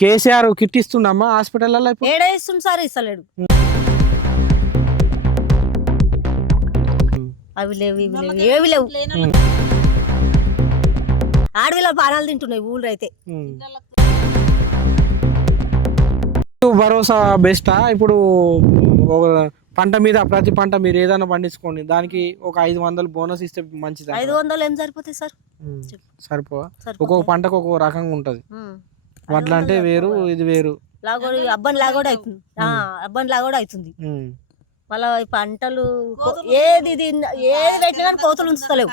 KCR kit ఇస్తుండమ్మా హాస్పిటల్లో ఏడే ఇస్తుంది సార్ ఇస్తలేడు. అవి లేవు ఇవి లేవు ఏవి లేవు. ఆడవిల పానాలు తింటున్నాయి ఊళ్ళో అయితే. భరోసా బెస్టా? ఇప్పుడు ఒక పంట మీద ప్రతి పంట మీరు ఏదైనా పండించుకోండి. దానికి ఒక ఐదు వందలు బోనస్ ఇస్తే మంచిది ఐదు వందలు ఏం సరిపోతాయి సార్? సరిపో. ఒక్కొక్క పంటకు ఒక్కొక్క రకంగా ఉంటది. వడ్ల అంటే వేరు ఇది వేరు. లాగోడి అబ్బన్ లాగోడి అవుతుంది ఆ, అబ్బన్ లాగోడి అవుతుంది. మళ్ళీ ఈ పంటలు ఏది ఇది ఏది పెట్టినా కానీ కోతులు ఉంచుతలేవు.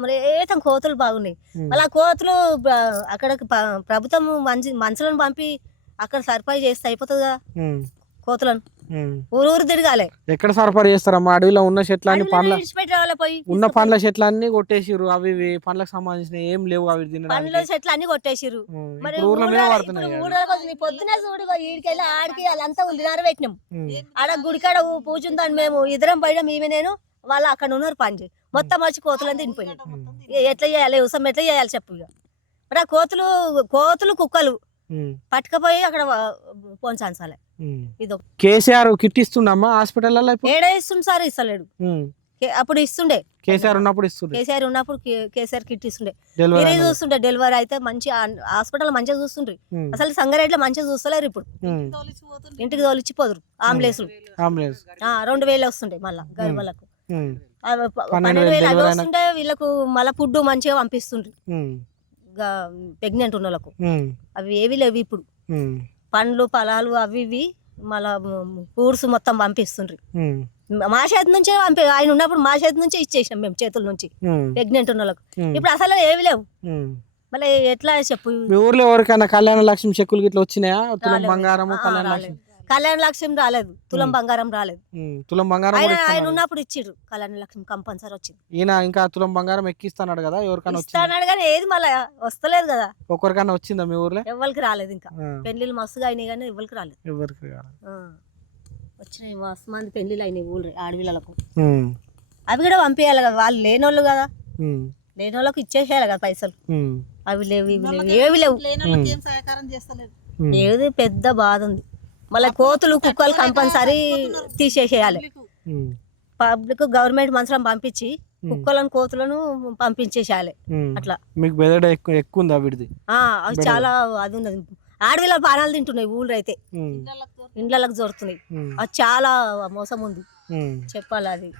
మరి ఏతం కోతులు బాగున్నాయి. మళ్ళీ ఆ కోతులు ప- ప్రభుత్వం మంచి మనుషులను పంపి అక్కడ సర్పంచ్ చేస్తే అయిపోతుందిగా ఉమ్. కోతులను. ఊరు ఊరు తిరగాలి. ఎక్కడ సరఫరా చేస్తారమ్మా? అడవిలో ఉన్న చెట్లన్నీ పండ్ల పోయి ఉన్న పండ్ల చెట్లన్నీ కొట్టేసిర్రు అవి ఇవి పండ్లకు సంబంధించిన ఏం లేవు అవి తినడానికి. పండ్ల చెట్లు అన్ని కొట్టేసిర్రు. ఉమ్. మరి ఇప్పుడు ఊర్లో మీద పడుతున్నాయి ఇప్పుడు నీ పొద్దునే చూడు ఈడికెళ్ళి ఆడికి అదంతా ఉల్లినార పెట్టినాం. ఉమ్. ఆడ గుడికాడ ఊ- పూజ ఉందని మేము ఇద్దరం పోయినాం ఈమె నేను వాళ్ళు అక్కడ ఉన్నారు పని మొత్తం వచ్చి కోతులని తినిపోయినాయి ఇక ఎట్లా చేయాలి ఉసం ఎట్లా చేయాలి చెప్పు ఇక మరి ఆ కోతులు కోతులు కుక్కలు ఉమ్. పట్టుకపోయి అక్కడ పోంచాలి ఉమ్. ఇది. కేసీఆర్ కిట్ ఇస్తుండమ్మా హాస్పిటల్లో ఇప్పుడు? ఏడే ఇస్తుంది సార్ ఇస్తలేడు. ఉమ్. కే- అప్పుడు ఇస్తుండే. కేసీఆర్ ఉన్నప్పుడు ఇస్తుంది కేసీఆర్ ఉన్నప్పుడు కేసీఆర్ కిట్ ఇస్తుండే. అన్నది. చూస్తుండే డెలివరీ అయితే మంచి హాస్పిటల్ మంచిగా చూస్తుండ్రి. అసలు సంగారెడ్డిలో మంచిగా చూస్తలేరు ఇప్పుడు. ఇంటికి తోలిచ్చి పోదురు ఆంబులెన్స్లు. అంబులెన్స్ ఆ, రెండు వేలు వస్తుండే మళ్ళా గర్భలకు పన్నెండు వేలు అవి వస్తుండే వీళ్ళకు మళ్ళా ఫుడ్ మంచిగా పంపిస్తుండ్రి. ప్రెగ్నెంట్ ఉన్న వాళ్ళకు. అవి ఏవి లేవు ఇప్పుడు. పండ్లు ఫలాలు అవి ఇవి మళ్ళా ఫ్రూట్స్ మొత్తం పంపిస్తుండ్రి. మా చేతి నుంచే పంపి ఆయన ఉన్నప్పుడు మా చేతి నుంచే ఇచ్చేసినాం మేము చేతుల నుంచి. ప్రెగ్నెంట్ ఉన్న వాళ్ళకు. ఇప్పుడు అసలు ఏవి లేవు. మళ్ళీ ఎట్లా చెప్పు మీ ఊర్లో ఎవరికైనా కళ్యాణ లక్ష్మి చెక్కులు గిట్ల వచ్చినాయా. బంగారము ఆ, కళ్యాణ. లక్ష్మి కళ్యాణ లక్ష్యం రాలేదు తులం బంగారం రాలేదు. తులం బంగారం ఆయన ఆయన. ఉన్నప్పుడు ఇచ్చిర్రు కళ్యాణ లక్ష్యం కంపల్సరీ వచ్చింది ఈయన ఇంకా తులం బంగారం ఎక్కిస్తున్నాడు కదా ఎవరికైనా వచ్చిందా ఇస్తాడు కానీ ఏది మళ్ళీ వస్తలేదు కదా ఒక్కరికైనా వచ్చిందా మీ ఊర్లో ఎవరికి రాలేదు ఇంకా. పెళ్ళిళ్ళు మస్తుగా అయినాయి కానీ ఎవరికి రాలేదు ఎవరికి. వచ్చినాయి మస్తు మంది పెళ్ళిళ్ళు అయినాయి ఊళ్ళో ఆడపిల్లలకు. అవి కూడా పంపించాలి కదా వాళ్ళు లేనోళ్ళు కదా. లేనోళ్ళకి ఇచ్చేసేయాలి కదా పైసలు. అవి లేవు ఇవి లేవు ఏవి లేవు. ఏది పెద్ద బాధ ఉంది మళ్ళీ కోతులు కుక్కలు కంపల్సరీ తీసేసేయాలి. పబ్లిక్. గవర్నమెంట్ మనుషులను పంపించి కుక్కలను కోతులను పంపించేసేయాలి. అట్లా. మీకు బెదడ ఎక్కువ ఉందా వీడిది? చాలా అది ఉన్నది. ఆడవిల పానాలు తింటున్నాయి ఊళ్ళో అయితే. ఇండ్లకు జోరుతున్నాయి ఉమ్. అది చాలా మోసం ఉంది. చెప్పాలి అది.